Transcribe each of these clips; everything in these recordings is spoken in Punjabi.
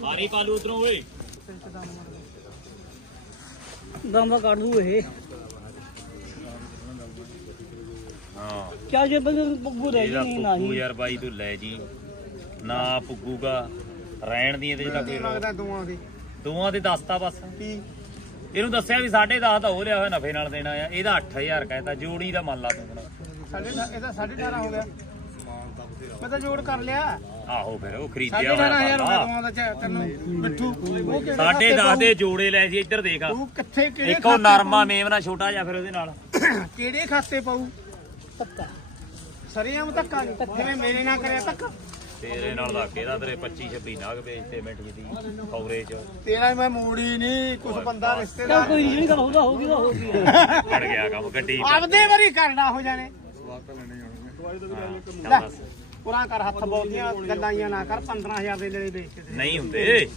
ਮਾਰੀ ਪਾਲੂ ਉਧਰੋਂ ਓਏ। ਦਮਾ ਕੱਢ ਦੂ ਇਹ। ਹਾਂ ਕਿਆ ਜੇ ਬੰਦੇ ਬੱਬੂ ਰਹਿ ਇਹਦਾ ਗਈ ਪੁੱਗੂ ਨਹੀਂ। ਯਾਰ ਬਾਈ ਤੂੰ ਲੈ ਜੀ। ਨਾ ਪੁੱਗੂਗਾ। ਰਹਿਣ ਦੀ ਇਹਦੇ ਚ ਤਾਂ ਕੋਈ ਰੋ- ਦੋਵਾਂ ਦੇ। ਦੋਵਾਂ ਦੇ ਦੱਸਤਾ ਬਸ। ਕੀ? ਇਹਨੂੰ ਦੱਸਿਆ ਵੀ 10.5 ਦਾ ਹੋ ਲਿਆ ਹੋਇਆ ਨਫੇ ਨਾਲ ਦੇਣਾ ਆ। ਇਹਦਾ 8000 ਕਹਿੰਦਾ ਜੋੜੀ ਦਾ ਮੰਨ ਲਾ ਤੂੰ ਹੁਣ। ਸਾਢੇ ਅਠਾ- ਇਹਦਾ 18.5 ਹੋ ਗਿਆ। ਮੈਂ ਤਾਂ ਜੋੜ ਕਰ ਲਿਆ। ਆਹੋ ਫਿਰ ਉਹ ਖਰੀਦਿਆ 18500 ਹੋ ਗਿਆ ਹੋਇਆ ਦਾ ਚ- ਤੈਨੂੰ ਮਿੱਠੂ। ਉਹ ਕਿਹੜੇ ਸਾਢੇ ਖਾਤੇ 10 ਦੇ ਜੋੜੇ ਲੈ ਸੀ ਇੱਧਰ ਦੇਖ? ਉਹ ਕਿੱਥੇ ਕਿਹੜੇ ਇੱਕ ਉਹ ਖਾਤੇ ਨਰਮਾ ਮੇਵਨਾ ਛੋਟਾ ਜਿਹਾ ਫਿਰ ਉਹਦੇ ਨਾਲ। ਪਾਊ? ਕਿਹੜੇ ਖਾਤੇ ਪਾਉ ਧੱਕਾ। ਸਰੀਆਂ ਧੱਕਾ ਨਹੀਂ ਜਿਵੇਂ ਮੇਰੇ ਨਾਲ ਕਰਿਆ ਧੱਕਾ। ਤੇਰੇ ਨਾਲ ਲੱਗ ਇਹਦਾ ਤੇਰੇ 25 26 ਨਾਗ ਵੇਚਤੇ ਮਿੰਟ ਦੀ ਖੌਰੇ ਚ। ਤੇਰਾ ਮੈਂ ਮੂੜੀ ਨਹੀਂ ਕੁਛ ਬੰਦਾ ਰਿਸ਼ਤੇਦਾਰ ਕੋਈ ਨਹੀਂ ਗੱਲ ਹੋਦਾ ਹੋਗੀ ਤਾਂ ਹੋਗੀ ਪੜ ਗਿਆ ਕੰਮ ਗੱਡੀ। ਆਪਦੇ ਵਾਰੀ ਕਰਨਾ ਹੋ ਜਾਣੇ। ਚੱਲ ਦੱਸ। ਪੁਰਾ ਕਰ ਹੱਥ ਬਹੁਤੀਆਂ ਗੱਲਾਂ ਹੀ ਨਾ ਕਰ 15000 ਦੇ ਲੈ ਵੇਚ ਕੇ ਨਹੀਂ ਹੁੰਦੇ।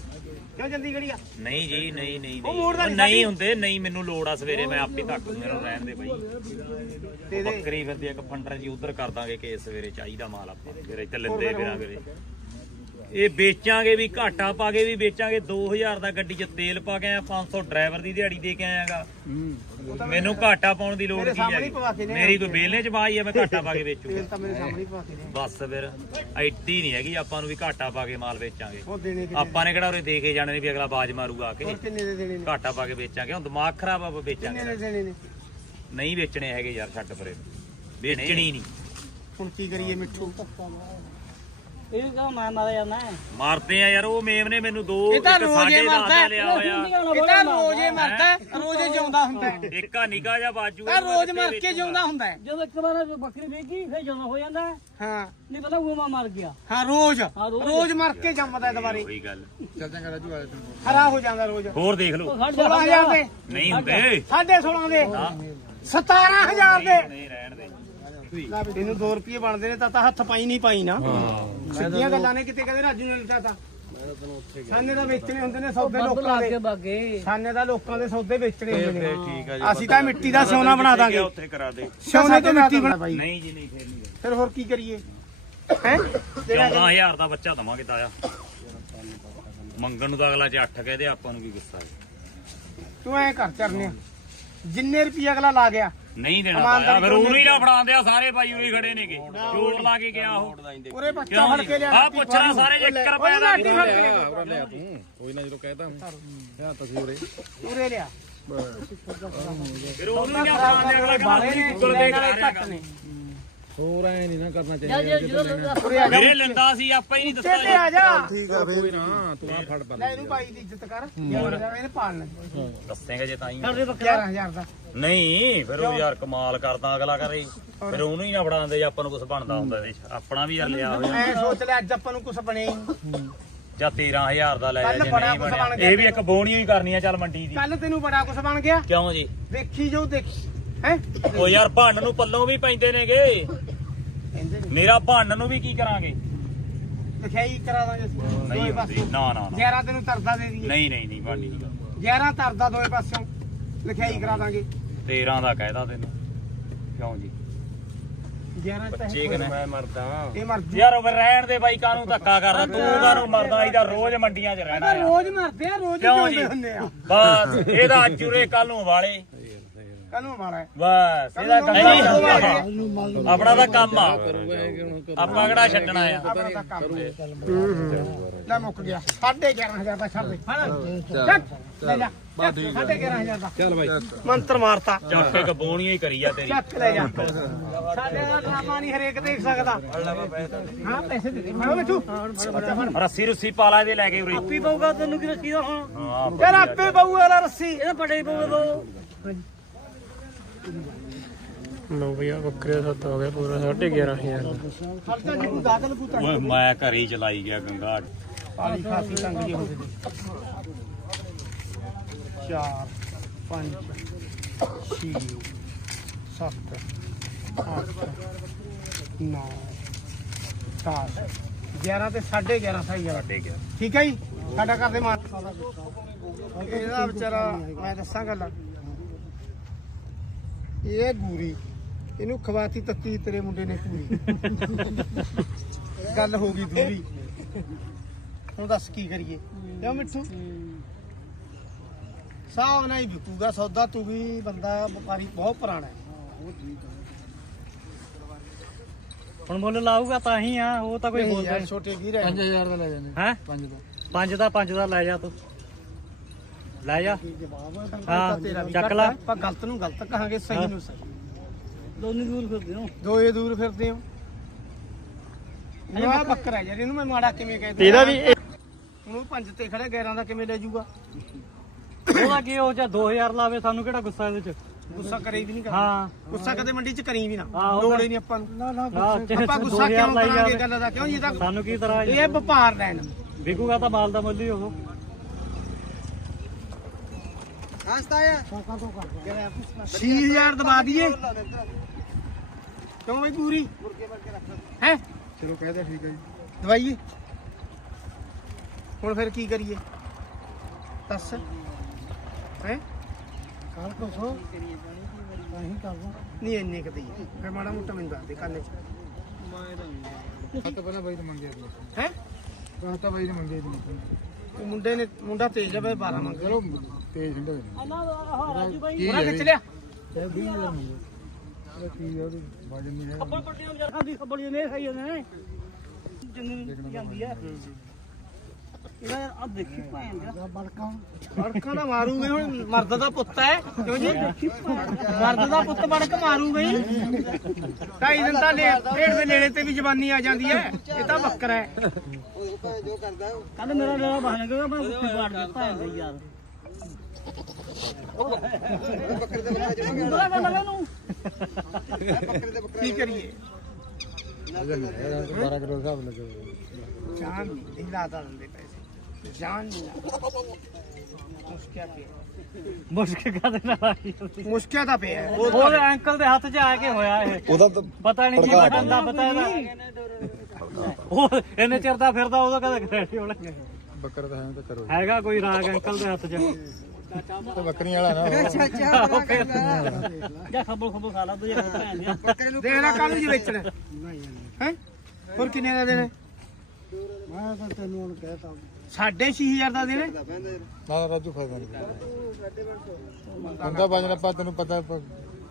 ਕਿਉਂ ਜੰਦੀ ਗੜੀ ਆ? ਨਹੀਂ ਜੀ ਨਹੀਂ ਨਹੀਂ ਉਹ ਨਹੀਂ। ਮੋੜਦਾ। ਹੁੰਦੇ ਨਹੀਂ ਮੈਨੂੰ ਲੋੜ ਆ ਸਵੇਰੇ ਮੈਂ ਆਪੇ ਤੱਕ ਮੈਨੂੰ ਰਹਿਣ ਦੇ ਬਾਈ। ਤੇ ਦੇ। ਬੱਕਰੀ ਫਿਰਦੀ ਇੱਕ ਫੰਡਰ ਜੀ ਉਧਰ ਕਰ ਦਾਂਗੇ ਕਿ ਸਵੇਰੇ ਚਾਹੀਦਾ ਮਾਲ ਆਪਾਂ ਨੂੰ। ਫਿਰ ਇੱਥੇ ਲੈਂਦੇ ਫਿਰਾਂਗੇ ਵੀਰੇ। ਇਹ ਵੇਚਾਂਗੇ ਵੀ ਘਾਟਾ ਪਾ ਕੇ ਵੀ ਵੇਚਾਂਗੇ। 2000 ਦਾ ਗੱਡੀ 'ਚ ਤੇਲ ਪਾ ਕੇ ਆਇਆ 500 ਡਰਾਈਵਰ ਦੀ ਦਿਹਾੜੀ ਦੇ ਕੇ ਆਇਆਗਾ। ਮੈਨੂੰ ਘਾਟਾ ਪਾਉਣ ਦੀ ਲੋੜ ਕੀ ਹੈ। ਮੇਰੀ ਕੋਈ ਬੇਲੇ 'ਚ ਪਾਈ ਆ ਮੈਂ ਘਾਟਾ ਪਾ ਕੇ ਵੇਚੂਗਾ। ਤੇਲ ਤਾਂ ਮੇਰੇ ਸਾਹਮਣੇ ਹੀ ਪਾ ਕੇ ਦੇ ਬਸ ਫਿਰ ਐਡੀ ਨਹੀਂ ਹੈਗੀ ਆਪਾਂ ਨੂੰ ਵੀ ਘਾਟਾ ਪਾ ਕੇ ਮਾਲ ਵੇਚਾਂਗੇ। ਉਹ ਦੇਣੇ ਕਿੰਨੇ ਆਪਾਂ ਨੇ ਕਿਹੜਾ ਉਰੇ ਦੇ ਕੇ ਜਾਣੇ ਨੇ ਵੀ ਅਗਲਾ ਬਾਜ ਮਾਰੂਗਾ ਆ ਕੇ? ਹੋਰ ਕਿੰਨੇ ਦੇ ਦੇਣੇ ਨੇ? ਘਾਟਾ ਪਾ ਕੇ ਵੇਚਾਂਗੇ ਹੁਣ ਦਿਮਾਗ ਖਰਾਬ ਆ ਕਿੰਨੇ ਵੇਚਾਂਗੇ ਦੇ ਦੇਣੇ ਨੇ? ਨਹੀਂ ਵੇਚਣੇ ਹੈਗੇ ਯਾਰ ਛੱਡ ਪਰੇ। ਵੇਚਣੀ ਨਹੀਂ। ਹੁਣ ਕੀ ਕਰੀਏ ਮਿੱਠੂ? ਇਹ ਕਾ ਜਾਂਦਾ ਮਾਰਦੇ ਆ ਯਾਰ ਉਹ ਮੇਮ ਨੇ ਮੈਨੂੰ ਦੋ ਇਹ ਤਾਂ ਰੋਜ਼ ਮਰਦਾ। ਲਿਆ ਹੋਇਆ। ਇਹ ਤਾਂ ਰੋਜ਼ ਹੀ ਮਰਦਾ ਰੋਜ਼ ਹੀ ਜਿਉਂਦਾ ਹੁੰਦਾ। ਇੱਕ ਆ ਨਿਕਾ ਜਿਹਾ ਬਾਜੂ ਰੋਜ਼ ਮਰ ਕੇ ਜਿਉਂਦਾ ਹੁੰਦਾ। ਜਦੋਂ ਇੱਕ ਵਾਰ ਬੱਕਰੀ ਵੇਚੀ ਫਿਰ ਜਦੋਂ ਹੋ ਜਾਂਦਾ ਹੈ। ਨਹੀਂ ਪਤਾ ਉਹ ਮਾ ਮਰ ਗਿਆ। ਹਾਂ ਰੋਜ਼। ਹਾਂ, ਰੋਜ਼। ਰੋਜ਼ ਮਰ ਕੇ ਜੰਮਦਾ ਹੈ ਦੁਬਾਰੇ ਉਹੀ ਗੱਲ। ਹਰਾ। ਹੋ ਜਾਂਦਾ ਰੋਜ਼। ਹੋਰ ਦੇਖ ਲਓ। ਉਹ ਸਾਡੇ 16000 ਦੇ। ਨਹੀਂ ਹੁੰਦੇ। ਸਾਢੇ 16 ਦੇ। 17000 ਦੇ। ਨਹੀਂ ਰਹਿਣ ਦੇ। ਤੈਨੂੰ 2 ਰੁਪਏ ਬਣਦੇ ਨੇ ਤਾਂ ਤਾਂ ਹੱਥ ਪਾਈ ਨਹੀਂ ਪਾਈ ਨਾ। ਸਿੱਧੀਆਂ ਗੱਲਾਂ ਨੇ ਕਿਤੇ ਕਹਿੰਦੇ ਰਾਜੂ ਨੇ ਲਿਖਿਆ ਤਾਂ। ਸਾਨੇ ਦਾ ਵੇਚਣੇ ਹੁੰਦੇ ਨੇ ਸੌਦੇ ਲੋਕਾਂ ਦੇ। ਸਾਨੇ ਦਾ ਲੋਕਾਂ ਦੇ ਸੌਦੇ ਵੇਚਣੇ ਹੁੰਦੇ ਨੇ। ਅਸੀਂ ਤਾਂ ਮਿੱਟੀ ਦਾ ਸੋਨਾ ਬਣਾ ਦਾਂਗੇ। ਉੱਥੇ ਕਰਾ ਦੇ। ਸੋਨੇ ਤੋਂ ਮਿੱਟੀ ਬਣਾ ਨਹੀਂ ਜੀ ਨਹੀਂ ਫੇਰ ਨਹੀਂ। ਫਿਰ ਹੋਰ ਕੀ ਕਰੀਏ? ਹੈ? 14000 ਦਾ ਬੱਚਾ ਦਵਾਂਗੇ ਤਾਇਆ। ਮੰਗਣ ਨੂੰ ਤਾਂ ਅਗਲਾ ਜੇ 8 ਕਹਦੇ ਆਪਾਂ ਨੂੰ ਕੀ ਗੁੱਸਾ ਹੈ? ਤੂੰ ਐ ਕਰ ਚਰਨੇ ਜਿੰਨੇ ਰੁਪਏ ਅਗਲਾ ਲਾ ਗਿਆ ਨਹੀਂ ਦੇਣਾ ਤਾਇਆ ਫਿਰ ਉਹਨੂੰ ਹੀ ਨਾ ਫੜਾਉਂਦੇ ਆ ਸਾਰੇ ਬਾਈ ਉਰੀ ਖੜੇ ਨੇਗੇ। ਜੋੜ ਲਾ ਕੇ ਗਿਆ ਉਹ? ਉਰੇ ਬੱਚਾ ਫੜ ਕੇ ਲਿਆ ਆ ਪੁੱਛਣਾ ਸਾਰੇ ਜੇ 1 ਰੁਪਏ ਦਾ ਕੇ ਲਿਆ ਕੋਈ ਨਾ ਜਦੋਂ ਕਹਿਤਾ ਹਾਂ ਤੁਸੀਂ ਉਰੇ। ਉਰੇ ਲਿਆ। ਫਿਰ ਉਹਨੂੰ ਹੀ ਨਾ ਫੜਾਉਂਦੇ ਅਗਲਾ ਬਾਲੇ ਨੇ ਗੂਗਲ ਪੇ ਕਰਾ ਨੇ। ਹੋਰ ਐ ਨਹੀਂ ਨਾ ਕਰਨਾ ਚਾਹੀਦਾ ਜੇ ਜਦੋਂ ਲੈਂਦਾ ਸੀ ਆਪਾਂ ਹੀ ਨਹੀਂ ਦੱਸਿਆ ਚੱਲੇ ਆ ਜਾ। ਠੀਕ ਆ ਫੇਰ ਨਾ ਤੂੰ ਆ ਫੜ ਪਾ ਲੈ। ਇਹਨੂੰ ਬਾਈ ਦੀ ਇੱਜ਼ਤ ਕਰ। ਇਹਨੇ ਪਾਲਣਾ ਦੱਸੇਗਾ ਜੇ ਤਾਂ ਹੀ। ਕਰਦੇ ਬੱਕਰਾ 11000 ਦਾ। ਨਹੀਂ ਫਿਰ ਉਹ ਯਾਰ ਕਮਾਲ ਕਰਦਾ ਅਗਲਾ ਕਰੇ। ਫਿਰ ਉਹਨੂੰ ਹੀ ਨਾ ਫੜਾਉਂਦੇ ਜੇ ਆਪਾਂ ਨੂੰ ਕੁਝ ਬਣਦਾ ਹੁੰਦਾ ਇਹਦੇ ਚ। ਆਪਣਾ ਵੀ ਯਾਰ ਲਿਆ ਹੋਇਆ। ਐ ਸੋਚ ਲੈ ਅੱਜ ਆਪਾਂ ਨੂੰ ਕੁਝ ਬਣੇ ਜਾਂ 13000 ਦਾ ਲੈ ਜਾ ਜੇ ਨਹੀਂ ਬਣਿਆ। ਇਹ ਵੀ ਇੱਕ ਬੋਣੀ ਹੀ ਕਰਨੀ ਆ ਚੱਲ ਮੰਡੀ ਦੀ। ਕੱਲ ਤੈਨੂੰ ਬੜਾ ਕੁਝ ਬਣ ਗਿਆ। ਕਿਉਂ ਜੀ? ਦੇਖੀ ਜੋ ਦੇਖੀ। ਹੈ? ਉਹ ਯਾਰ ਭੰਨ ਨੂੰ ਪੱਲੋਂ ਵੀ ਪੈਂਦੇ ਨੇਗੇ। ਕਹਿੰਦੇ ਨੇ। ਮੇਰਾ ਭੰਨ ਨੂੰ ਵੀ ਕੀ ਕਰਾਂਗੇ? ਲਿਖਾਈ ਕਰਾ ਦਾਂਗੇ ਅਸੀਂ ਨਹੀਂ ਹੁੰਦੀ ਨਾ ਨਾ ਨਾ। 11 ਤੈਨੂੰ ਤਰਦਾ ਦੇ ਦਈਏ। ਨਹੀਂ ਨਹੀਂ ਨਹੀਂ ਬਾਣੀ ਨਹੀਂ। 11 ਤਰਦਾ ਦੋਏ ਪਾਸਿਓਂ ਲਿਖਾਈ ਕਰਾ ਦਾਂਗੇ। 13 ਦਾ ਕਹਿਦਾ ਤੈਨੂੰ। ਕਿਉਂ ਜੀ? 11 ਚ ਠੀਕ ਨੇ ਮੈਂ ਮਰਦਾ। ਇਹ ਮਰਜ਼ੀ। ਯਾਰ ਉਹ ਰਹਿਣ ਦੇ ਬਾਈ ਕਾਨੂੰ ਧੱਕਾ ਕਰਦਾ? ਤੂੰ ਕਾਨੂੰ ਮਰਦਾ ਇਹਦਾ ਰੋਜ਼ ਮੰਡੀਆਂ 'ਚ ਰਹਿਣਾ ਆ। ਰੋਜ਼ ਮਰਦੇ ਆ ਰੋਜ਼ ਕਿਉਂ ਜਿਉਂਦੇ ਜੀ? ਹੁੰਦੇ ਆ। ਬਸ ਇਹਦਾ ਅੱਜ ਉਰੇ ਕੱਲ ਨੂੰ ਵਾਲੇ ਮਾਰਾ ਬਸ ਇਹਦਾ ਕੰਮ। ਆਪਣਾ ਤਾਂ ਕੰਮ ਆ। ਕਰੂਗਾ ਇਹ ਕਿਉਂ ਕਰ ਆਪਾਂ ਕਿਹੜਾ ਛੱਡਣਾ ਆ? ਆਪਣਾ ਤਾਂ ਕੰਮ ਲੈ ਮੁੱਕ ਗਿਆ। 11500 ਦਾ ਛੱਡ ਦੇ। ਹਾਂ। ਚੱਕ ਲੈ ਜਾ। 11500 ਦਾ। ਚੱਲ ਬਾਈ। ਮੰਤਰ ਮਾਰਤਾ। ਚੱਕ ਕੇ ਕਬੋਣੀਆਂ ਹੀ ਕਰੀ ਆ ਤੇਰੀ। ਚੱਕ ਲੈ ਜਾ। ਸਾਡੇ ਦਾ ਡਰਾਮਾ ਨਹੀਂ ਹਰੇਕ ਦੇਖ ਸਕਦਾ। ਹਾਂ ਪੈਸੇ ਦੇ ਦੇ। ਫੜੋ ਮਿੱਠੂ। ਬੱਚਾ ਫੜ ਰੱਸੀ ਰੁੱਸੀ ਪਾ ਲਾ ਇਹਦੇ ਲੈ ਕੇ ਉਰੇ। ਆਪੀ ਪਊਗਾ ਤੈਨੂੰ ਕੀ ਰੱਖੀ ਦਾ ਹੁਣ। ਹਾਂ ਯਾਰ ਆਪੇ ਵਾਲਾ ਰੱਸੀ। ਇਹਦਾ ਪੜੇ ਪਊਗਾ ਦੋ। ਲੋ ਭਈਆ ਬੱਕਰੇ ਦਾ ਸੌਦਾ ਹੋ ਗਿਆ ਪੂਰਾ 11500 ਖਰਚਾ ਜੀ ਕੋ ਦਾਦਲ ਕੋ ਤਾਂ ਓਏ ਮੈਂ ਘਰੇ ਹੀ ਚਲਾਈ ਗਿਆ ਗੰਗਾ। ਪਾਲੀ ਖਾਸੀ ਤੰਗ ਜੀ ਹੁੰਦੀ ਚਾਰ ਪੰਜ ਛੇ ਸੱਤ ਅੱਠ ਨੌ ਦਸ 11 ਤੇ 11.5 ਸਹੀ ਆ। ਸਾਡੇ ਗਿਆ ਠੀਕ ਹੈ ਜੀ? ਸਾਡਾ ਕਰਦੇ ਮਾਰ ਇਹਦਾ ਵਿਚਾਰਾ ਮੈਂ ਦੱਸਾਂ ਗੱਲ। ਇਹ ਗੂਰੀ। ਇਹਨੂੰ ਖਵਾਤੀ ਤੱਤੀ ਤੇਰੇ ਮੁੰਡੇ ਨੇ ਪੂਰੀ। ਗੱਲ ਹੋ ਗਈ ਦੂਰੀ। ਹੁਣ ਦੱਸ ਕੀ ਕਰੀਏ? ਕਿਉਂ ਮਿੱਠੂ? ਸਾਹ ਨਾਲ ਹੀ ਵਿਕੂਗਾ ਸੌਦਾ ਤੂੰ ਵੀ ਬੰਦਾ ਵਪਾਰੀ ਬਹੁਤ ਪੁਰਾਣਾ ਹੈ। ਹੁਣ ਮੁੱਲ ਲਾਊਗਾ ਤਾਂ ਹੀ ਆ ਉਹ ਤਾਂ ਕੋਈ ਨਹੀਂ ਬੋਲਦਾ ਯਾਰ ਛੋਟੇ ਵੀਰ ਹੈ। 5000 ਦਾ ਲੈ ਜਾਂਦੇ। ਹੈ? ਪੰਜ ਦਾ। ਪੰਜ ਦਾ ਪੰਜ ਦਾ ਲੈ ਜਾ ਤੂੰ। ਲੈ ਜਾ। ਜਵਾਬ ਹਾਂ, ਤੇਰਾ ਵੀ ਚੱਕ ਲਾ। ਹੈ, ਆਪਾਂ ਗਲਤ ਨੂੰ ਗਲਤ ਕਹਾਂਗੇ ਸਹੀ ਹਾਂ। ਨੂੰ ਸਹੀ। ਦੋਨੇ ਦੂਰ ਫਿਰਦੇ ਹੋ। ਦੋਏ ਦੂਰ ਫਿਰਦੇ ਹੋ। ਇਹ ਬੱਕਰਾ। ਯਾਰ ਇਹਨੂੰ ਮੈਂ ਮਾੜਾ ਕਿਵੇਂ ਕਹਿ ਇਹਦਾ ਵੀ ਹੁਣ ਉਹ ਪੰਜ ਤੇ ਖੜਾ 11 ਦਾ ਕਿਵੇਂ ਲੈ ਜਾਊਗਾ? ਉਹਦਾ ਕੀ ਉਹ ਜਾਂ 2000 ਲਾਵੇ ਸਾਨੂੰ ਕਿਹੜਾ ਗੁੱਸਾ ਇਹਦੇ ਚ? ਗੁੱਸਾ ਕਰੇ ਵੀ ਨਹੀਂ ਕਰ ਹਾਂ। ਗੁੱਸਾ ਕਦੇ ਮੰਡੀ ਚ ਕਰੀ ਵੀ ਨਾ। ਹਾਂ, ਲੋੜ ਹੀ ਨਹੀਂ ਆਪਾਂ ਨੂੰ। ਹਾਂ ਆਪਾਂ ਗੁੱਸਾ ਕਿਉਂ ਕਰਾਂਗੇ ਗੱਲ ਦਾ? ਕਿਉਂ ਜੀ ਤਾਂ ਸਾਨੂੰ ਕੀ ਤਰ੍ਹਾਂ ਇਹ ਵਪਾਰ ਲੈਣ ਵਿਕੂਗਾ ਤਾਂ ਮਾਲ ਦਾ ਮੁੱਲ ਹੀ ਉਹ। ਹਸਤਾ ਆ। 6000 ਦਬਾ ਦਈਏ। ਕਿਉਂ ਬਈ ਪੂਰੀ? ਹੈ? ਚਲੋ ਕਹਦੇ ਠੀਕ ਹੈ ਜੀ। ਦਵਾਈਏ। ਹੁਣ ਫਿਰ ਕੀ ਕਰੀਏ? ਦੱਸ। ਹੈ? ਕੱਲ ਕੋਸੋ ਨਹੀਂ ਕਰਦਾ ਨਹੀਂ ਇੰਨੇ ਕਦੇ ਫਿਰ ਮਾੜਾ ਮੋਟਾ ਮੈਨੂੰ ਦੱਸ ਦੇ ਕੰਨ ਚ। ਸੱਤ ਪਹਿਲਾਂ ਬਾਈ ਨੇ ਮੰਗਿਆ ਸੀ ਹੈ? ਕਹਤਾ ਬਾਈ ਨੇ ਮੰਗਿਆ ਸੀ ਉਹ ਮੁੰਡੇ ਨੇ ਮੁੰਡਾ ਤੇਜ ਹੈ ਬਈ 12 ਮੰਗ ਚਲੋ। ਤੇਜ਼ ਨਾ ਹਾਂ ਰਾਜੂ ਭਾਈ ਕੀ ਉਹਨਾਂ ਹੈ? ਖਿੱਚ ਲਿਆ। ਇਹ 20000 ਮੰਗਿਆ ਇਹ ਕੀ ਹੈ ਉਹਦੀ ਵਜਨ ਨਹੀਂ ਹੈ। ਖੱਬਲ ਪੱਟੀਆਂ ਜਰਖਾਂ ਦੀ ਖੱਬਲ ਨੇ ਖਾਈ ਜਾਂਦੇ ਨੇ। ਜਿੰਨੀ ਜਾਂਦੀ ਹੈ ਇਹਦਾ ਆ ਦੇਖੀ ਭੈਣ ਦਾ। ਬੜਕਾ ਬੜਕਾਂ ਦਾ ਮਾਰੂਗੇ ਹੁਣ ਮਰਦ ਦਾ ਪੁੱਤ ਹੈ। ਕਿਉਂ ਜੀ? ਮਰਦ ਦਾ ਪੁੱਤ ਬੜਕ ਮਾਰੂਗੇ। ਢਾਈ ਦਿਨ ਤਾਂ ਲੈ ਡੇਢ ਦੇ ਨੇੜੇ ਤੇ ਵੀ ਜਵਾਨੀ ਆ ਜਾਂਦੀ ਹੈ। ਇਹ ਤਾਂ ਬੱਕਰਾ ਹੈ। ਕੱਲ ਮੇਰਾ ਲੈਣਾ ਬਹਾਨਾ ਕਿ ਮੈਂ ਉੱਥੇ ਬਾੜ ਦਿੱਤਾ ਭੈਣ ਦੇ ਯਾਰ। ਬੱਕਰੇ ਦੇ ਬੱਚਾ ਜਿਹੜਾ ਗੱਲ ਲਗਾ ਨੂੰ ਕੀ ਕਰੀਏ? ਵਜਨ ਨਹੀਂ ਹੈ 12 ਕਿਲੋ ਹਿਸਾਬ ਲੱਗੇ ਹੋਏ। ਜਾਨ ਨਹੀਂ ਲਾਦਾ ਦਿੰਦੇ ਪੈਸੇ। ਜਾਨ ਨਹੀਂ ਲਾ ਮੁਸ਼ਕਿਆ ਪਿਆ ਮੁਸ਼ਕਿਲ ਕਾਦੇ ਨਾਲ ਆਈ ਜਾਂਦੀ। ਮੁਸ਼ਕਿਆ ਤਾਂ ਪਿਆ। ਹੈ। ਉਹ ਉਹਦੇ ਅੰਕਲ ਦੇ ਹੱਥ 'ਚ ਆ ਕੇ ਹੋਇਆ ਇਹ। ਉਹਦਾ ਤਾਂ ਪਤਾ ਨਹੀਂ ਕੀ ਬਟਨ ਦਾ ਪਤਾ ਇਹਦਾ। ਉਹ ਇਹਨੇ ਚਿਰ ਦਾ ਫਿਰਦਾ ਉਹਦਾ ਕਦੇ ਹੋਣਾ। ਬੱਕਰਾ ਤਾਂ ਹੈ ਤਾਂ ਕਰੋ। ਹੈਗਾ ਕੋਈ ਰਾਗ ਅੰਕਲ ਦੇ ਹੱਥ 'ਚ? ਤੇ ਬੱਕਰੀਆਂ ਵਾਲਾ ਨਾ ਉਹ। ਆਹੋ ਫਿਰ। ਜਾ ਖੱਬਲ ਖੱਬਲ ਖਾ ਲਾ ਤੂੰ ਯਾਰ ਭੈਣ ਦੀ। ਦੇਖ ਲੈ ਕੱਲ ਜੀ ਵੇਚਣਾ? ਹੈ? ਹੋਰ ਕਿੰਨੇ ਦਾ ਦੇਣਾ? ਮੈਂ ਤਾਂ ਤੈਨੂੰ ਹੁਣ ਕਹਿਤਾ। ਸਾਢੇ ਛੇ ਹਜ਼ਾਰ ਦਾ ਦੇਣਾ? ਨਾ ਨਾ ਰਾਜੂ ਫਾਇਦਾ ਨਹੀਂ। ਬੰਦਾ ਵਜਨ ਆਪਾਂ ਤੈਨੂੰ ਪਤਾ ਪ-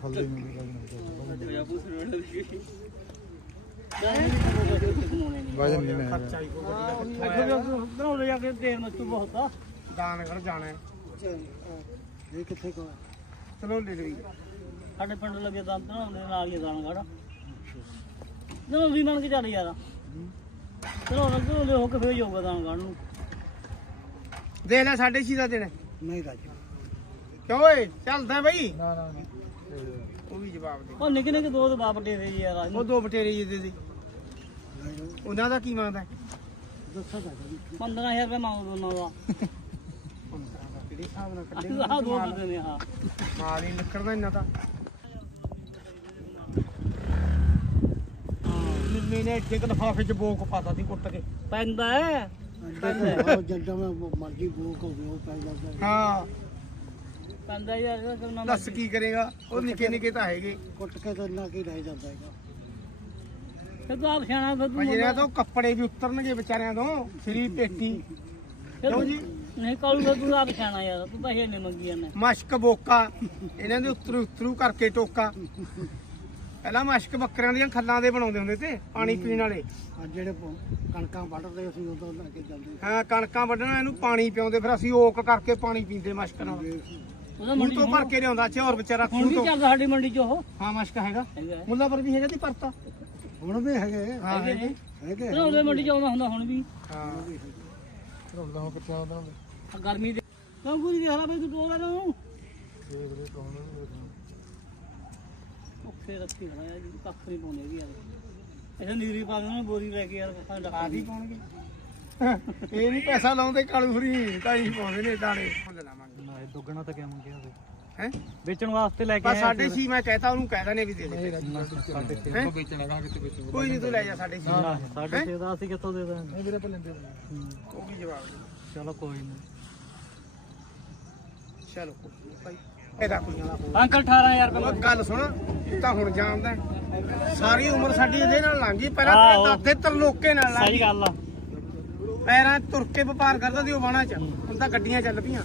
ਹਲਦੀ ਨਹੀਂ ਵਜਨ ਨਹੀਂ ਹੈ। ਬਣਾਉਂਦੇ ਜਾ ਕੇ ਦੇਰ ਮੱਚੂ ਬਹੁਤ ਆ। ਦਾਨਗੜ ਜਾਣਾ ਹੈ। ਇਹ ਕਿੱਥੇ ਕੋ ਚਲੋ ਲੈ ਲਈ ਸਾਡੇ ਪਿੰਡ ਲੱਗੇ ਤਾਂ ਬਣਾਉਂਦੇ ਨਾਲ ਹੀ ਦਾਨਗੜ ਜਦੋਂ ਵੀ ਮੰਨ ਕੇ ਚੱਲ ਯਾਰ। ਚਲੋ ਲੱਗੋ ਲੈ ਹੋ ਕੇ ਫੇਰ ਜਾਊਗਾ ਦਾਨਗੜ ਨੂੰ? ਦੇ ਲੈ ਸਾਢੇ ਛੇ ਦਾ ਦੇਣਾ। ਨਹੀਂ ਰਾਜੂ। ਕਿਉਂ ਓਏ? ਚੱਲਦਾ ਬਈ। ਨਾ ਨਾ। ਉਹ ਵੀ ਜਵਾਬ ਦੇ। ਉਹ ਨਿੱਕੇ ਨਿੱਕੇ ਦੋ ਦੇ ਬਾਪ ਦੇ ਦੇ ਯਾਰ ਉਹ ਦੋ ਬਟੇਰੇ ਜੀ ਦੇ ਦੇ ਉਹਨਾਂ ਦਾ ਕੀ ਮੰਗਦਾ 15000 ਰੁਪਏ ਮੰਗਦਾ ਦੋਨਾਂ ਦਾ। ਕਿਹੜੇ ਹਿਸਾਬ ਨਾਲ ਆਹ ਦੋ ਬੰਦੇ ਨੇ ਹਾਂ ਮਾਲ ਹੀ ਨਿਕਲਦਾ ਇੰਨਾ ਤਾਂ। ਨਿੰਮੇ ਨੇ ਇੱਕ ਲਫਾਫੇ ਚ ਬੋਕ ਪਾਤਾ ਸੀ ਕੁੱਟ ਕੇ। ਪੈਂਦਾ ਹੈ। ਜੱਡਾ ਮੈਂ ਮਰਜ਼ੀ ਬੋਕ ਹੋ। ਗਿਆ ਉਹ ਪੈਦਾ ਹਾਂ ਪੈਂਦਾ ਯਾਰ ਇਹਦਾ ਕਰਨਾ ਦੱਸ ਕੀ ਕਰੇਗਾ? ਉਹ ਨਿੱਕੇ ਨਿੱਕੇ ਤਾਂ ਹੈਗੇ। ਕੁੱਟ ਕੇ ਤਾਂ ਨਾ ਕੀ ਰਹਿ ਜਾਂਦਾ ਹੈਗਾ। ਫਿਰ ਤੂੰ ਆਪ ਸਿਆਣਾ ਫਿਰ ਤੂੰ ਜਿਹੜਾ ਤੋਂ ਕੱਪੜੇ ਵੀ ਉਤਰਨਗੇ ਵਿਚਾਰਿਆਂ ਤੋਂ ਸਰੀ ਪੇਟੀ। ਕਿਉਂ ਜੀ। ਨਹੀਂ ਕਾਲੂ ਫਿਰ ਤੂੰ ਆਪ ਸਿਆਣਾ ਯਾਰ ਤੂੰ ਪੈਸੇ ਨਹੀਂ ਮੰਗੀ ਜਾਂਦੇ ਮਸ਼ਕ ਬੋਕਾ ਇਹਨਾਂ ਦੇ ਉੱਤਰੂ ਉੱਤਰੂ ਕਰਕੇ ਟੋਕਾ। ਪਹਿਲਾਂ ਮਸ਼ਕ ਬੱਕਰਿਆਂ ਦੀਆਂ ਖੱਲਾਂ ਦੇ ਬਣਾਉਂਦੇ ਹੁੰਦੇ ਤੇ ਪਾਣੀ ਪੀਣ ਵਾਲੇ। ਆ ਜਿਹੜੇ ਪ- ਕਣਕਾਂ ਵੱਢਦੇ ਅਸੀਂ ਉਦੋਂ ਲੈ ਕੇ ਜਾਂਦੇ ਹਾਂ ਕਣਕਾਂ ਵੱਢਣਾ ਇਹਨੂੰ ਪਾਣੀ ਪਿਆਉਂਦੇ ਫਿਰ ਅਸੀਂ ਓਕ ਕਰਕੇ ਪਾਣੀ ਪੀਂਦੇ ਮਸ਼ਕ ਨਾਲ। ਉਹਦਾ ਮੂੰਹ ਮੰਡੀ ਤੋਂ ਭਰ ਕੇ ਲਿਆਉਂਦਾ ਅੱਛਾ ਹੋਰ ਵਿਚਾਰਾ ਹੁਣ ਖੂਹ ਵੀ ਤੋਂ। ਚੱਲਦਾ ਸਾਡੀ ਮੰਡੀ 'ਚ ਉਹ। ਹਾਂ ਮਸ਼ਕ ਹੈਗਾ। ਹੈਗਾ ਹੈ। ਮੁੱਲਾ ਪਰ ਵੀ ਹੈਗਾ ਦੀ ਪਰਤਾ। ਹੁਣ ਵੀ ਹੈਗੇ। ਹਾਂ ਹੈਗੇ ਹੈਗੇ। ਉਹਦੇ ਮੰਡੀ 'ਚ ਆਉਂਦਾ ਹੁੰਦਾ ਹੁਣ ਵੀ। ਹਾਂ। ਰੋਲਦਾ ਹੋ ਕਿੱਥੇ ਆਉਂਦਾ ਆ ਗਰਮੀ ਦੇ ਕਿਉਂ ਪੂਰੀ ਦੇਖ ਲੈ ਬਈ ਤੂੰ ਟੋਲਾ ਨਾ ਫੇਰ ਰੱਖੀ ਖੜਾ ਯਾਰ ਜੀ ਕੱਖ ਨਹੀਂ ਪਾਉਂਦੇ ਵੀ ਯਾਰ। ਇਹ ਨੀਰੀ ਪਾ ਕੇ ਉਹਨੇ ਬੋਰੀ ਲੈ ਕੇ ਯਾਰ ਕੱਖਾਂ ਡੱਕ ਆਦੀ ਪਾਉਣਗੇ। ਇਹ ਨਹੀਂ ਪੈਸਾ ਲਾਉਂਦੇ ਕਾਲੂ ਫਰੀ ਤਾਂ ਹੀ ਪਾਉਂਦੇ ਨੇ ਦਾਣੇ ਮੁੱਲ ਲਾਵਾਂਗੇ ਨਾ ਇਹ ਦੁੱਗਣਾ ਤਾਂ ਕਿਆ ਮੰਗਿਆ ਹੋਵੇ ਹੈ? ਵੇਚਣ ਵਾਸਤੇ ਲੈ ਕੇ ਬਸ ਆਇਆ ਸਾਡੇ ਸੀ। ਮੈਂ ਕਹਿਤਾ ਉਹਨੂੰ ਕਹਿ ਦਨੇ ਵੀ ਦੇ ਦੇ। ਸਾਡੇ ਕੋ ਵੇਚਣਾ ਕਹਾਂ ਕਿਤੇ ਵੇਚੂ? ਕੋਈ ਨਹੀਂ ਤੂੰ ਲੈ ਜਾ ਸਾਡੇ ਸੀ। ਨਾ ਸਾਡੇ ਛੇ ਦਾ ਅਸੀਂ ਕਿੱਥੋਂ ਦੇ ਦਾਂਗੇ ਨਹੀਂ ਵੀਰੇ ਪਹਿਲੇ ਦੇ ਉਹ ਕੀ ਜਵਾਬ ਦੇ? ਚਲੋ ਕੋਈ ਨਹੀਂ ਚਲੋ ਭਾਈ ਇਹਦਾ ਅੰਕਲ 18000 ਰੁਪਏ ਗੱਲ ਸੁਣ ਤੂੰ ਤਾਂ ਹੁਣ ਜਾਣਦਾ। ਸਾਰੀ ਉਮਰ ਸਾਡੀ ਇਹਦੇ ਨਾਲ ਲੰਘੀ ਪਹਿਲਾਂ। ਤੇਰੇ ਦਾਦੇ ਤਰਲੋਕੇ ਨਾਲ ਸਹੀ ਲੰਘੀ ਗੱਲ ਆ। ਪੈਰਾਂ ਤੁਰ ਕੇ ਵਪਾਰ ਕਰਦਾ ਸੀ ਉਹ ਬਾਣਾ ਚ। ਹੁਣ ਤਾਂ ਗੱਡੀਆਂ ਚੱਲ ਪਈਆਂ।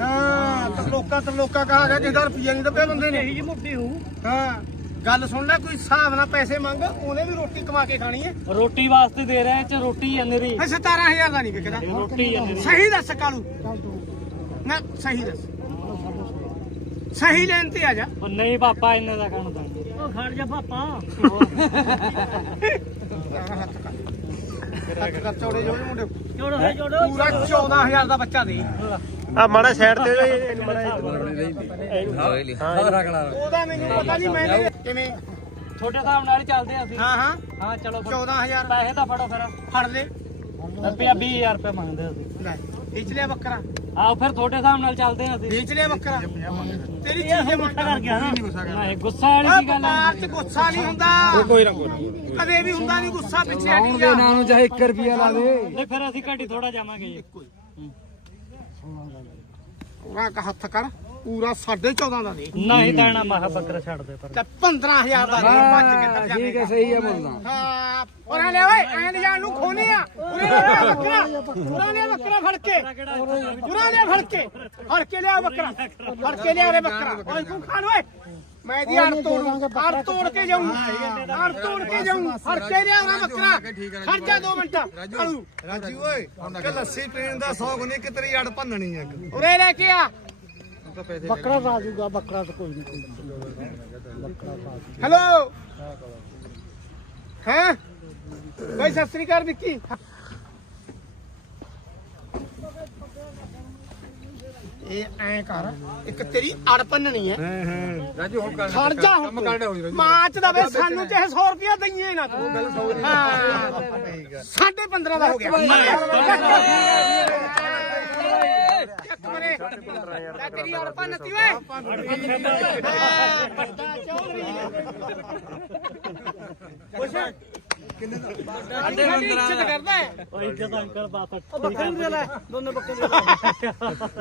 ਹਾਂ ਤਾਂ ਲੋਕਾਂ ਤੇ ਲੋਕਾਂ ਕਹਾ ਗਿਆ ਜਿਹਦਾ ਰੁਪਈਆ ਨਹੀਂ ਦੱਬਿਆ ਬੰਦੇ ਨੇ। ਇਹੀ ਜੀ ਮੁੱਢੀ ਹੋਊ। ਹਾਂ ਗੱਲ ਸੁਣ ਲੈ ਕੋਈ ਹਿਸਾਬ ਨਾਲ ਪੈਸੇ ਮੰਗ ਉਹਨੇ ਵੀ ਰੋਟੀ ਕਮਾ ਕੇ ਖਾਣੀ ਹੈ। ਰੋਟੀ ਵਾਸਤੇ ਦੇ ਰਿਹਾ ਚ ਰੋਟੀ ਹੈ ਨਰੀ ਇਹ 17000 ਦਾ ਨਹੀਂ ਵਿਕਦਾ। ਰੋਟੀ ਸਹੀ ਦੱਸ ਕਾਲੂ। ਨਾ ਸਹੀ ਦੱਸ। ਸਹੀ ਲੈਣ ਤੇ ਆ ਜਾ। ਉਹ ਨਹੀਂ ਪਾਪਾ ਇੰਨੇ ਦਾ ਖਾਣ ਦਾ ਉਹ ਖੜ ਜਾ ਪਾਪਾ। ਹੱਥ ਕਰ ਚੌੜੇ ਜੋੜੇ ਮੁੰਡੇ ਜੋੜੋ ਹੈ ਜੋੜੋ। ਪੂਰਾ 14000 ਦਾ ਬੱਚਾ ਦੇ। ਆ ਮਾੜਾ ਸਾਈਡ ਤੇ ਹੋ ਜਾ ਇਹਨੂੰ ਮਾੜਾ ਉਹਦਾ ਮੈਨੂੰ ਪਤਾ ਨਹੀਂ ਮੈਂ ਕਿਵੇਂ? ਛੋਟੇ ਹਿਸਾਬ ਨਾਲ ਹੀ ਚੱਲਦੇ ਆ ਅਸੀਂ। ਹਾਂ ਹਾਂ। ਹਾਂ ਚਲੋ ਫਿਰ। 14000 ਪੈਸੇ ਤਾਂ ਫੜੋ ਫਿਰ। ਫੜ ਲੈ। ਰੁਪਿਆ 20000 ਰੁਪਏ ਮੰਗਦੇ ਅਸੀਂ। ਲੈ ਬੱਕਰਾ। ਆਓ ਫਿਰ ਛੋਟੇ ਹਿਸਾਬ ਨਾਲ ਚੱਲਦੇ ਆ ਅਸੀਂ। ਵੇਚ ਲਿਆ ਬੱਕਰਾ। ਤੇਰੀ ਇਹ ਚੀਜ਼ ਗੁੱਸਾ ਕਰ ਗਿਆ ਨਾ। ਨਹੀਂ ਗੁੱਸਾ ਵਾਲੀ ਗੱਲ ਵਪਾਰ ਚ ਗੁੱਸਾ ਨਹੀਂ ਹੁੰਦਾ। ਕੋਈ ਨਾ ਕਦੇ ਵੀ ਹੁੰਦਾ ਨਹੀਂ ਗੁੱਸਾ ਪਿੱਛੇ ਹਟ ਗਿਆ ਨੂੰ ਚਾਹੇ 1 ਰੁਪਿਆ ਲਾ ਦੇ। ਨਹੀਂ ਫਿਰ ਅਸੀਂ ਘੱਟੀ ਥੋੜਾ ਜਾਵਾਂਗੇ ਜੀ। ਪੂਰਾ ਇੱਕ ਹੱਥ ਕਰ। ਪੂਰਾ 14.5 ਦਾ ਦੇ ਨਹੀਂ। ਦੇਣਾ ਮਹਾ ਬੱਕਰਾ ਛੱਡ ਦੇ ਪਰ। ਤੇ 15000 ਦਾ ਦੇ ਬਚ ਕੇ ਕਰ ਜਾ ਠੀਕ ਹੈ ਸਹੀ ਹੈ ਬੋਲਦਾ ਹਾਂ ਉਰਾਂ ਲੈ ਓਏ ਐਂ ਜਾਣ ਨੂੰ ਖੋਨੇ ਆ। ਉਰੇ ਲੈ ਬੱਕਰਾ ਉਰਾਂ ਲੈ ਬੱਕਰਾ ਫੜ ਕੇ। ਉਰਾਂ ਲੈ ਫੜ ਕੇ ਫੜ ਕੇ ਲਿਆ ਬੱਕਰਾ ਫੜ ਕੇ ਲਿਆ ਰੇ ਬੱਕਰਾ। ਓਏ ਤੂੰ ਖਾਣ ਓਏ। ਮੈਂ ਦੀ ਅੜ ਤੋੜੂ ਅੜ ਤੋੜ ਕੇ ਜਾਊਂ ਅੜ ਤੋੜ ਕੇ ਜਾਊਂ ਫੜ ਕੇ ਲਿਆ ਰੇ ਬੱਕਰਾ। ਖੜ ਜਾ 2 ਮਿੰਟ ਕਾਲੂ ਰਾਜੀ ਓਏ ਕਿ ਲੱਸੀ ਪੀਣ ਦਾ ਸ਼ੌਕ ਨਹੀਂ ਕਿ ਤੇਰੀ ਅੜ ਭੰਨਣੀ ਹੈ ਉਰੇ ਲੈ ਕੇ ਆ। ਬੱਕਰਾ ਰਾਜੂਗਾ ਬੱਕਰਾ ਤਾਂ ਕੋਈ ਨਹੀਂ ਹੈਲੋ। ਹਾਂ? ਬਈ ਸਤਿ ਸ੍ਰੀ ਅਕਾਲ ਵਿੱਕੀ। ਇਹ ਐ ਕਰ ਇੱਕ ਤੇਰੀ ਅੜ ਪੰਨਣੀ ਹੈ ਰਾਜੀ ਹੁਣ ਕਰ ਖੜ ਜਾ ਹੁਣ ਕੰਮ ਕਰਨਾ ਹੋਈ ਰਾਜੀ। ਮਾਚ ਦਾ ਵੇ ਸਾਨੂੰ ਚਾਹੇ 100 ਰੁਪਿਆ ਦਈਏ ਨਾ ਤੂੰ। ਹਾਂ। ਸਾਢੇ 15 ਦਾ ਹੋ ਗਿਆ। ਮਰੇ ਲੈ ਤੇਰੀ ਅੜ ਪੰਨਤੀ ਓਏ ਵੱਡਾ ਚੌਧਰੀ ਕੁਛ ਕਿੰਨੇ ਦਾ? ਇੱਜ਼ਤ ਕਰਦਾ ਹੈ। ਓਏ ਇੱਜ਼ਤ ਅੰਕਲ ਬਾਤ ਉਹ ਬੱਕਰੇ ਦੇ ਲੈ। ਦੋਨੇ ਬੱਕਰੇ ਦੇ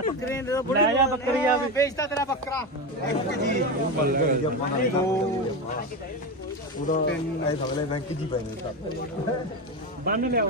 ਬੱਕਰੇ ਦੇ ਬੁੜੇ ਲੈ ਜਾ ਬੱਕਰੀ ਆ ਵੀ। ਵੇਚਦਾ ਤੇਰਾ ਬੱਕਰਾ। ਇੱਕ ਜੀ। ਤਿੰਨ ਆਏ ਸਗਲੇ ਬੈਂਕ ਜੀ ਪੈਨੇ ਬੰਨ ਲਿਆਓ।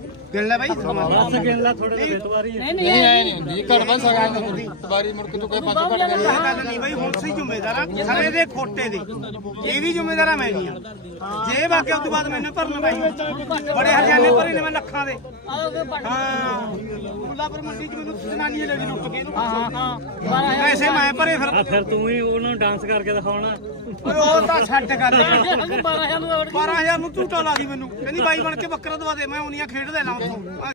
ਗਿਣ ਲੈ ਬਾਈ। ਬਸ ਗਿਣ ਲੈ ਥੋੜੇ ਜਿਹੇ ਤਵਾਰੀ ਨਹੀਂ ਨਹੀਂ ਐ ਨਹੀਂ ਹੁੰਦੀ ਘੜ ਬਣ ਸਕਦਾ ਬਾਰੀ ਮੁੜ ਕੇ ਤੂੰ ਕੋਈ ਪੰਜ ਘੜ ਇਹ ਗੱਲ ਨਹੀਂ ਬਾਈ ਹੁਣ ਸਹੀ ਜ਼ਿੰਮੇਦਾਰ ਆ। ਖਰੇ ਦੇ ਖੋਟੇ ਦੇ। ਇਹ ਵੀ ਜ਼ਿੰਮੇਦਾਰ ਆ ਮੈਂ ਨਹੀਂ ਆ। ਜੇ ਵਾਕਿਆ ਉਸ ਤੋਂ ਬਾਅਦ ਮੈਨੂੰ ਭਰਨ ਬਾਈ। ਬੜੇ ਹਜ਼ਾਨੇ ਭਰੇ ਨੇ ਮੈਂ ਲੱਖਾਂ ਦੇ। ਹਾਂ। ਮੁੱਲਾਪੁਰ ਮੰਡੀ ਚ ਮੈਨੂੰ ਜਨਾਨੀ ਲੈ ਗਈ ਲੁੱਟ ਕੇ ਇਹਨੂੰ ਹਾਂ ਹਾਂ ਪੈਸੇ ਮੈਂ ਭਰੇ ਫਿਰ। ਆ ਫਿਰ ਤੂੰ ਹੀ ਉਹਨੂੰ ਡਾਂਸ ਕਰਕੇ ਦਿਖਾਉਣਾ। ਓਏ ਉਹ ਤਾਂ ਛੱਡ ਗੱਲ। 12000 ਨੂੰ 12000 ਨੂੰ ਝੂਟਾ ਲਾ ਦੀ ਮੈਨੂੰ। ਕਹਿੰਦੀ ਬਾਈ ਬਣ ਕੇ ਬੱਕਰਾ ਦਵਾ ਦੇ ਮੈਂ ਉਹਨੀਆਂ ਖੇਡਦੇ ਲਾਂ ਉੱਥੋਂ।